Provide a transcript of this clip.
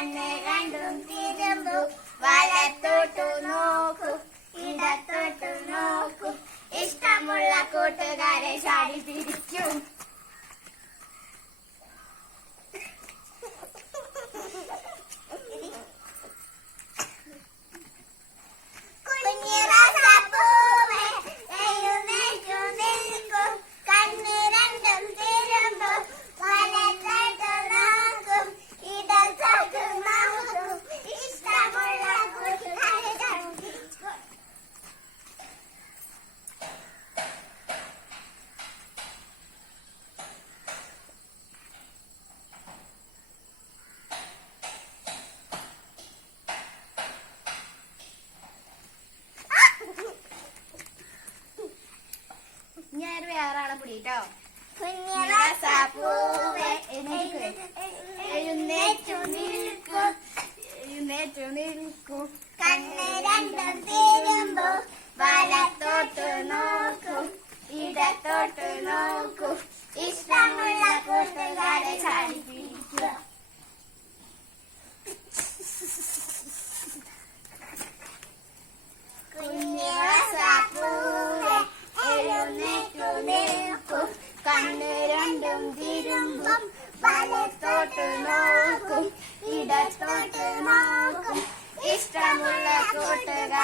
കണ്ണ് രണ്ടും തിരുമ്പു വലത്തോട്ടു നോക്കൂ ഇടത്തോട്ടു നോക്കൂ. ഇഷ്ടമുള്ള കൂട്ടുകാരെ ചാടി തിരിക്കും കേട്ടോ പിടിട്ടോ? കുഞ്ഞിറസപ്പൂവേ, എഴുന്നേറ്റു നിൽക്കൂ. എഴുന്നേറ്റു നിൽക്കൂ. കണ്ണ് രണ്ടും തിരുമ്പൂ. വലത്തോട്ട് നോക്കൂ. ഇടത്തോട്ട് നോക്കൂ. ഇഷ്ടമുള്ള കൂട്ടുകാരെ ചാടി